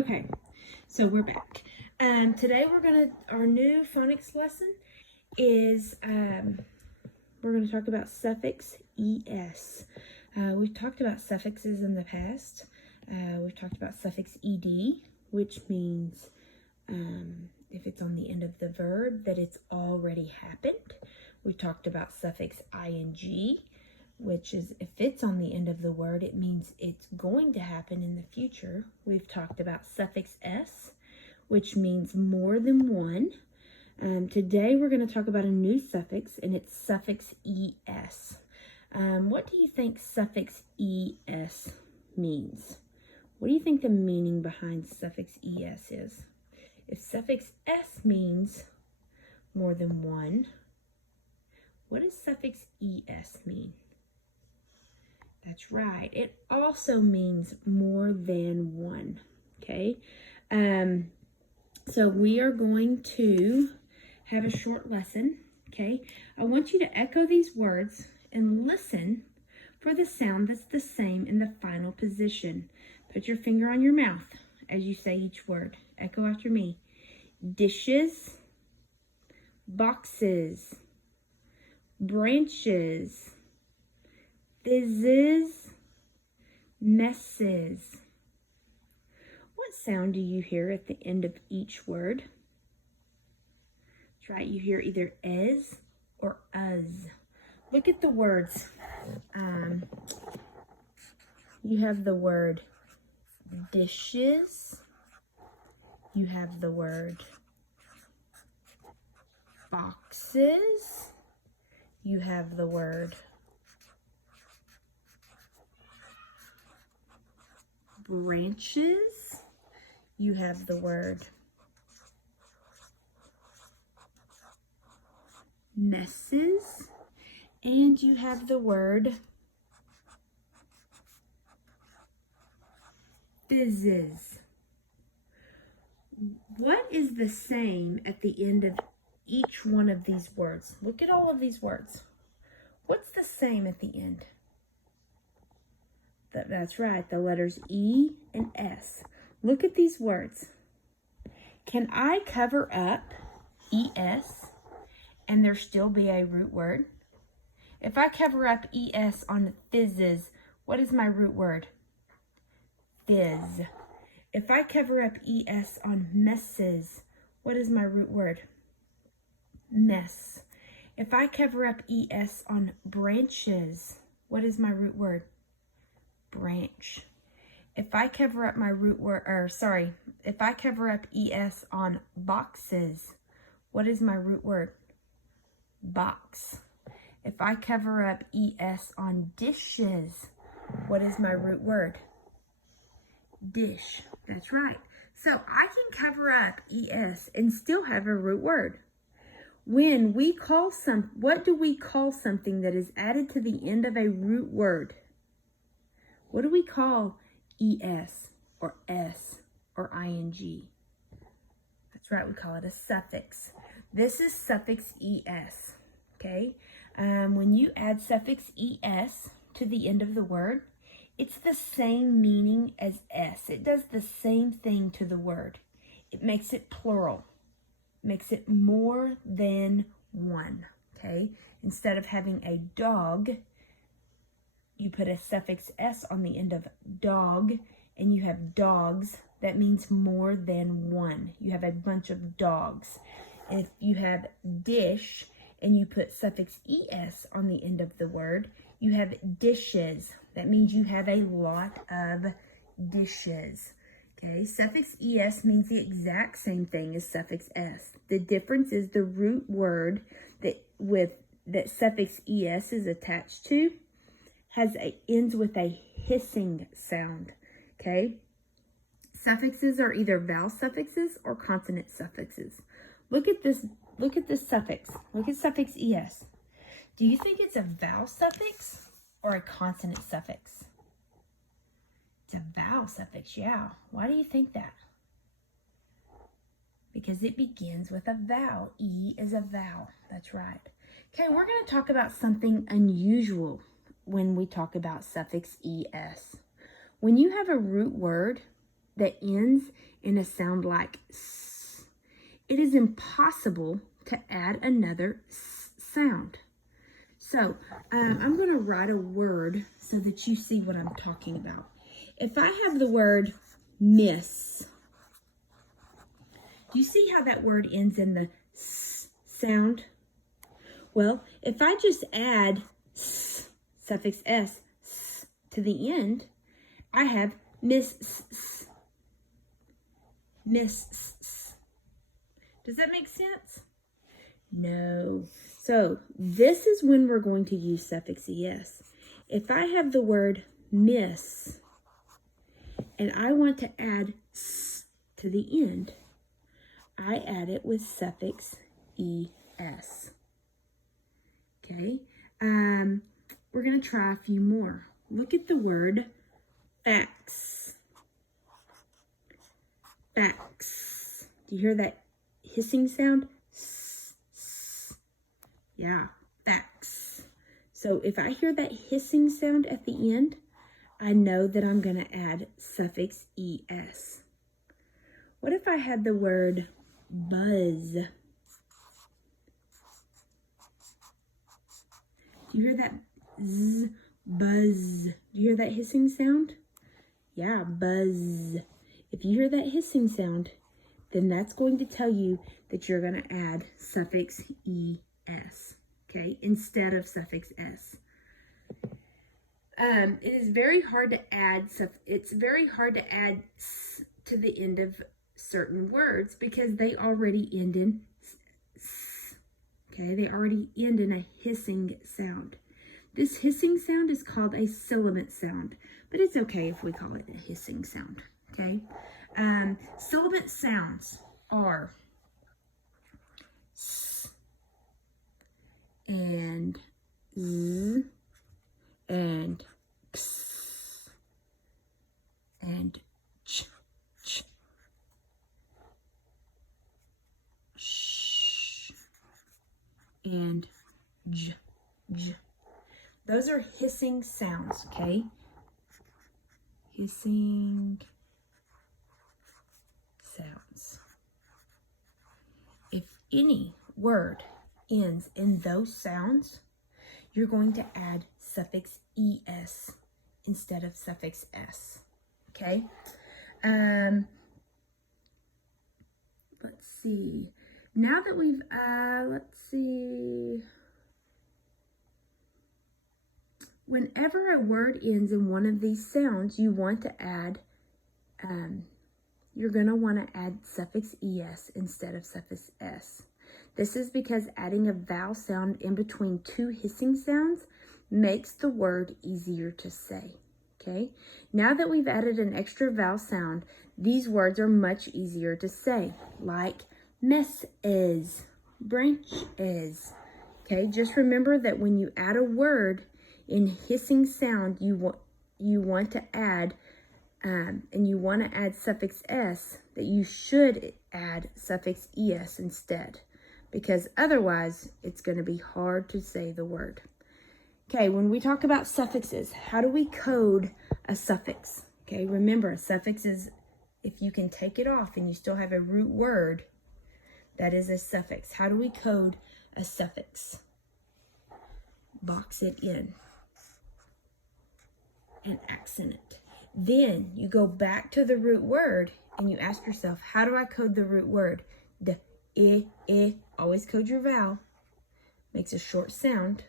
Okay, so we're back. Today our new phonics lesson is, we're gonna talk about suffix es. We've talked about suffixes in the past. We've talked about suffix ed, which means if it's on the end of the verb that it's already happened. We've talked about suffix ing, which is if it's on the end of the word, it means it's going to happen in the future. We've talked about suffix s, which means more than one. Today we're going to talk about a new suffix, and it's suffix es. What do you think suffix es means? What do you think the meaning behind suffix es is? If suffix s means more than one, what does suffix es mean? That's right. It also means more than one. Okay. So we are going to have a short lesson. Okay. I want you to echo these words and listen for the sound that's the same in the final position. Put your finger on your mouth as you say each word. Echo after me. Dishes, boxes, branches, fizzes, messes. What sound do you hear at the end of each word? That's right, you hear either es or uz. Look at the words. You have the word dishes. You have the word boxes. You have the word branches. You have the word messes. And you have the word fizzes. What is the same at the end of each one of these words? Look at all of these words. What's the same at the end? That's right, the letters E and S. Look at these words. Can I cover up ES and there still be a root word? If I cover up ES on fizzes, what is my root word? Fizz. If I cover up ES on messes, what is my root word? Mess. If I cover up ES on branches, what is my root word? Branch. If I cover up my root word, if I cover up ES on boxes, what is my root word? Box. If I cover up ES on dishes, what is my root word? Dish. That's right. So I can cover up ES and still have a root word. When we call what do we call something that is added to the end of a root word? What do we call ES or S or ING? That's right, we call it a suffix. This is suffix ES, okay? When you add suffix ES to the end of the word, it's the same meaning as S. It does the same thing to the word. It makes it plural. Makes it more than one, okay? Instead of having a dog, you put a suffix S on the end of dog, and you have dogs. That means more than one. You have a bunch of dogs. If you have dish, and you put suffix ES on the end of the word, you have dishes. That means you have a lot of dishes. Okay, suffix ES means the exact same thing as suffix S. The difference is the root word that suffix ES is attached to ends with a hissing sound. Okay? Suffixes are either vowel suffixes or consonant suffixes. Look at this suffix. Look at suffix ES. Do you think it's a vowel suffix or a consonant suffix? It's a vowel suffix, yeah. Why do you think that? Because it begins with a vowel. E is a vowel. That's right. Okay, we're going to talk about something unusual when we talk about suffix ES. When you have a root word that ends in a sound like s. It is impossible to add another s sound. So I'm going to write a word so that you see what I'm talking about. If I have the word miss, do you see how that word ends in the s sound? Well, if I just add s, suffix s, to the end, I have miss. Miss. Does that make sense? No. So this is when we're going to use suffix es. If I have the word miss and I want to add s to the end, I add it with suffix es. Okay. We're going to try a few more. Look at the word fax. Fax. Do you hear that hissing sound? Yeah, fax. So if I hear that hissing sound at the end, I know that I'm going to add suffix es. What if I had the word buzz? Do you hear that z, buzz? Do you hear that hissing sound? Yeah, buzz. If you hear that hissing sound, then that's going to tell you that you're going to add suffix es, okay, instead of suffix s. It is very hard to add s to the end of certain words because they already end in s. Okay, they already end in a hissing sound. This hissing sound is called a sibilant sound, but it's okay if we call it a hissing sound. Okay, sibilant sounds are s and z and x and ch, sh and j. Those are hissing sounds, okay? Hissing sounds. If any word ends in those sounds, you're going to add suffix es instead of suffix s, okay? Let's see. Now that we've, let's see. Whenever a word ends in one of these sounds, you want to add, you're going to want to add suffix es instead of suffix s. This is because adding a vowel sound in between two hissing sounds makes the word easier to say, okay? Now that we've added an extra vowel sound, these words are much easier to say, like mess is, branch is, okay? Just remember that when you add a word in hissing sound, you want to add, and you want to add suffix s, that you should add suffix es instead, because otherwise it's going to be hard to say the word. Okay, when we talk about suffixes, how do we code a suffix? Okay, remember, a suffix is, if you can take it off and you still have a root word, that is a suffix. How do we code a suffix? Box it in and accent it. Then you go back to the root word and you ask yourself, how do I code the root word? Always code your vowel. Makes a short sound.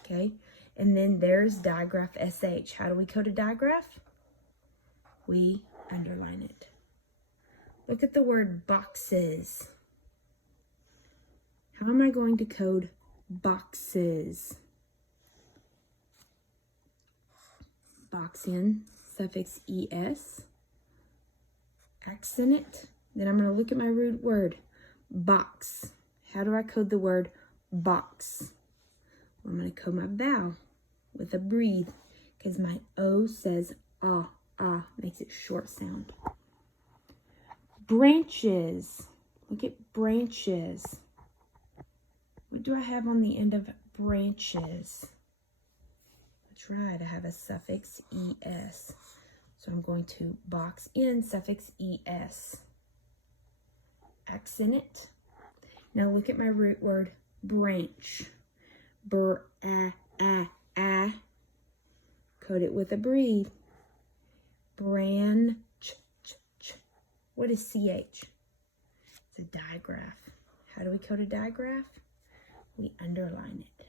Okay. And then there's digraph sh. How do we code a digraph? We underline it. Look at the word boxes. How am I going to code boxes? Box in, suffix es, accent it. Then I'm going to look at my root word, box. How do I code the word box? Well, I'm going to code my vowel with a breathe because my O says ah, makes it short sound. Branches. Look at branches. What do I have on the end of branches? That's right, I have a suffix es. So I'm going to box in suffix es. Accent it. Now look at my root word, branch. A. Code it with a breathe. Branch. What is ch? It's a digraph. How do we code a digraph? We underline it.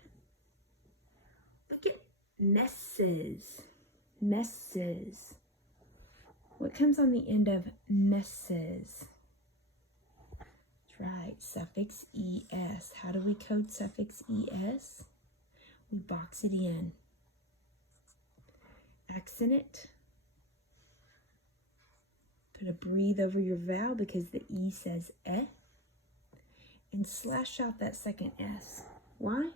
Look at messes. Messes. What comes on the end of messes? That's right, suffix es. How do we code suffix es? We box it in. Accent it. Put a breathe over your vowel because the E says eh. And slash out that second S. Why?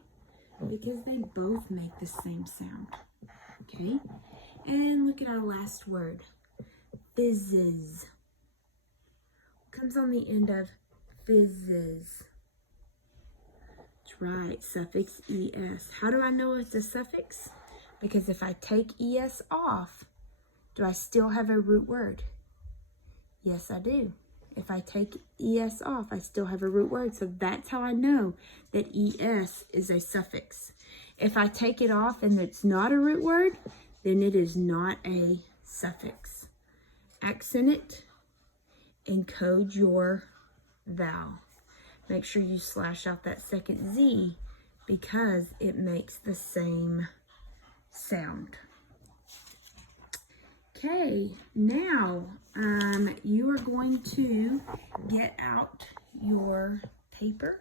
Because they both make the same sound. Okay? And look at our last word. Fizzes. What comes on the end of fizzes? That's right, suffix es. How do I know it's a suffix? Because if I take es off, do I still have a root word? Yes, I do. If I take es off, I still have a root word. So that's how I know that es is a suffix. If I take it off and it's not a root word, then it is not a suffix. Accent it and code your vowel. Make sure you slash out that second Z because it makes the same sound. Okay, now you are going to get out your paper